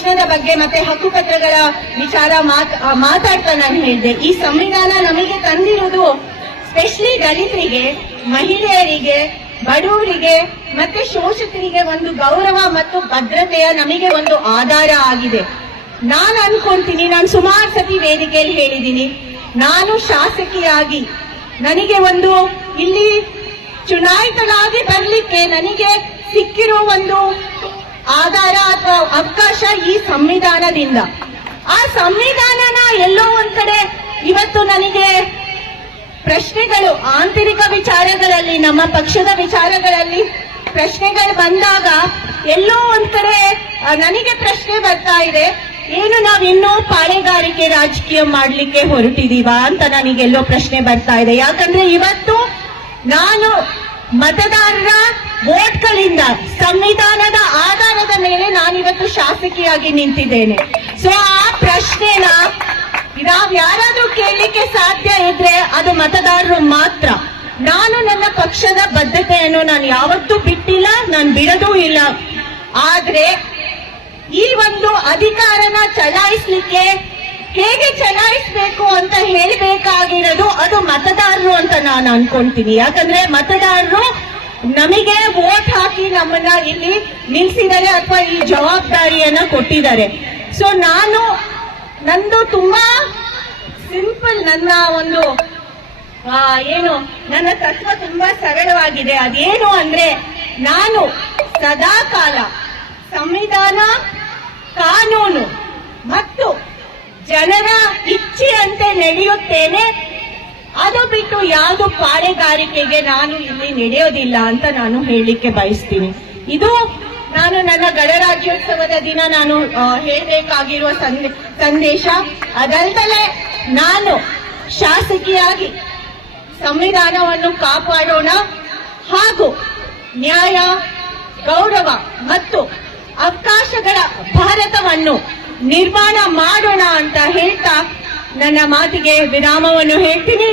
ಭಾಷಣದ ಬಗ್ಗೆ ಮತ್ತೆ ಹಕ್ಕುಪತ್ರಗಳ ವಿಚಾರ ಮಾತಾಡ್ತಾ ನಾನು ಹೇಳಿದೆ ಈ ಸಂವಿಧಾನ ನಮಗೆ ತಂದಿರುವುದು ಸ್ಪೆಷಲಿ ದಲಿತರಿಗೆ, ಮಹಿಳೆಯರಿಗೆ, ಬಡವರಿಗೆ ಮತ್ತೆ ಶೋಷಿತರಿಗೆ ಒಂದು ಗೌರವ ಮತ್ತು ಭದ್ರತೆಯ ನಮಗೆ ಒಂದು ಆಧಾರ ಆಗಿದೆ. ನಾನು ಅನ್ಕೊಂತೀನಿ, ನಾನು ಸುಮಾರು ಸತಿ ವೇದಿಕೆಯಲ್ಲಿ ಹೇಳಿದ್ದೀನಿ. ನಾನು ಶಾಸಕಿಯಾಗಿ ನನಗೆ ಒಂದು ಇಲ್ಲಿ ಚುನಾಯಿತನಾಗಿ ಬರ್ಲಿಕ್ಕೆ ನನಗೆ ಸಿಕ್ಕಿರೋ ಒಂದು ಆಧಾರ ಅಥವಾ ಅವಕಾಶ ಈ ಸಂವಿಧಾನದಿಂದ. ಆ ಸಂವಿಧಾನನ ಎಲ್ಲೋ ಒಂದ್ ಕಡೆ ಇವತ್ತು ನನಗೆ ಪ್ರಶ್ನೆಗಳು, ಆಂತರಿಕ ವಿಚಾರಗಳಲ್ಲಿ, ನಮ್ಮ ಪಕ್ಷದ ವಿಚಾರಗಳಲ್ಲಿ ಪ್ರಶ್ನೆಗಳು ಬಂದಾಗ ಎಲ್ಲೋ ಒಂದ್ ಕಡೆ ನನಗೆ ಪ್ರಶ್ನೆ ಬರ್ತಾ ಇದೆ, ಏನು ನಾವಿನ್ನೂ ಪಾಳೆಗಾರಿಕೆ ರಾಜಕೀಯ ಮಾಡ್ಲಿಕ್ಕೆ ಹೊರಟಿದೀವಾ ಅಂತ ನನಗೆಲ್ಲೋ ಪ್ರಶ್ನೆ ಬರ್ತಾ ಇದೆ. ಯಾಕಂದ್ರೆ ಇವತ್ತು ನಾನು ಮತದಾರರ ವೋಟ್ಗಳಿಂದ ಸಂವಿಧಾನ ಶಾಸಕಿಯಾಗಿ ನಿಂತಿದ್ದೇನೆ. ಸೊ ಆ ಪ್ರಶ್ನೆನ ನಾವ್ ಯಾರಾದ್ರೂ ಕೇಳಲಿಕ್ಕೆ ಸಾಧ್ಯ ಇದ್ರೆ ಅದು ಮತದಾರರು ಮಾತ್ರ. ನಾನು ನನ್ನ ಪಕ್ಷದ ಬದ್ಧತೆಯನ್ನು ನಾನು ಯಾವತ್ತೂ ಬಿಟ್ಟಿಲ್ಲ, ನಾನು ಬಿಡದೂ ಇಲ್ಲ. ಆದ್ರೆ ಈ ಒಂದು ಅಧಿಕಾರನ ಚಲಾಯಿಸ್ಲಿಕ್ಕೆ ಹೇಗೆ ಚಲಾಯಿಸ್ಬೇಕು ಅಂತ ಹೇಳಬೇಕಾಗಿರೋದು ಅದು ಮತದಾರರು ಅಂತ ನಾನು ಅನ್ಕೊಂತೀನಿ. ಯಾಕಂದ್ರೆ ಮತದಾರರು ನಮಗೆ ವೋಟ್ ಹಾಕಿ ನಮ್ಮನ್ನ ಇಲ್ಲಿ ನಿಲ್ಸಿದ್ದಾರೆ ಅಥವಾ ಈ ಜವಾಬ್ದಾರಿಯನ್ನ ಕೊಟ್ಟಿದ್ದಾರೆ. ಸೊ ನಾನು, ನಂದು ತುಂಬಾ ಸಿಂಪಲ್ ನನ್ನ ಒಂದು ಏನು, ನನ್ನ ತತ್ವ ತುಂಬಾ ಸರಳವಾಗಿದೆ. ಅದೇನು ಅಂದ್ರೆ, ನಾನು ಸದಾ ಕಾಲ ಸಂವಿಧಾನ, ಕಾನೂನು ಮತ್ತು ಜನರ ಇಚ್ಛೆಯಂತೆ ನಡೆಯುತ್ತೇನೆ. ಅದು ಬಿಟ್ಟು ಯಾವುದು ಪಾಳೆಗಾರಿಕೆಗೆ ನಾನು ಇಲ್ಲಿ ನಡೆಯೋದಿಲ್ಲ ಅಂತ ನಾನು ಹೇಳಲಿಕ್ಕೆ ಬಯಸ್ತೀನಿ. ಇದು ನಾನು ನನ್ನ ಗಣರಾಜ್ಯೋತ್ಸವದ ದಿನ ನಾನು ಹೇಳಬೇಕಾಗಿರುವ ಸಂದೇಶ. ಅದಲ್ದಲೆ ನಾನು ಶಾಸಕಿಯಾಗಿ ಸಂವಿಧಾನವನ್ನು ಕಾಪಾಡೋಣ ಹಾಗೂ ನ್ಯಾಯ, ಗೌರವ ಮತ್ತು ಅವಕಾಶಗಳ ಭಾರತವನ್ನು ನಿರ್ಮಾಣ ಮಾಡೋಣ ಅಂತ ಹೇಳ್ತಾ ನನ್ನ ಮಾತಿಗೆ ವಿರಾಮವನ್ನು ಹೇಳ್ತೀನಿ.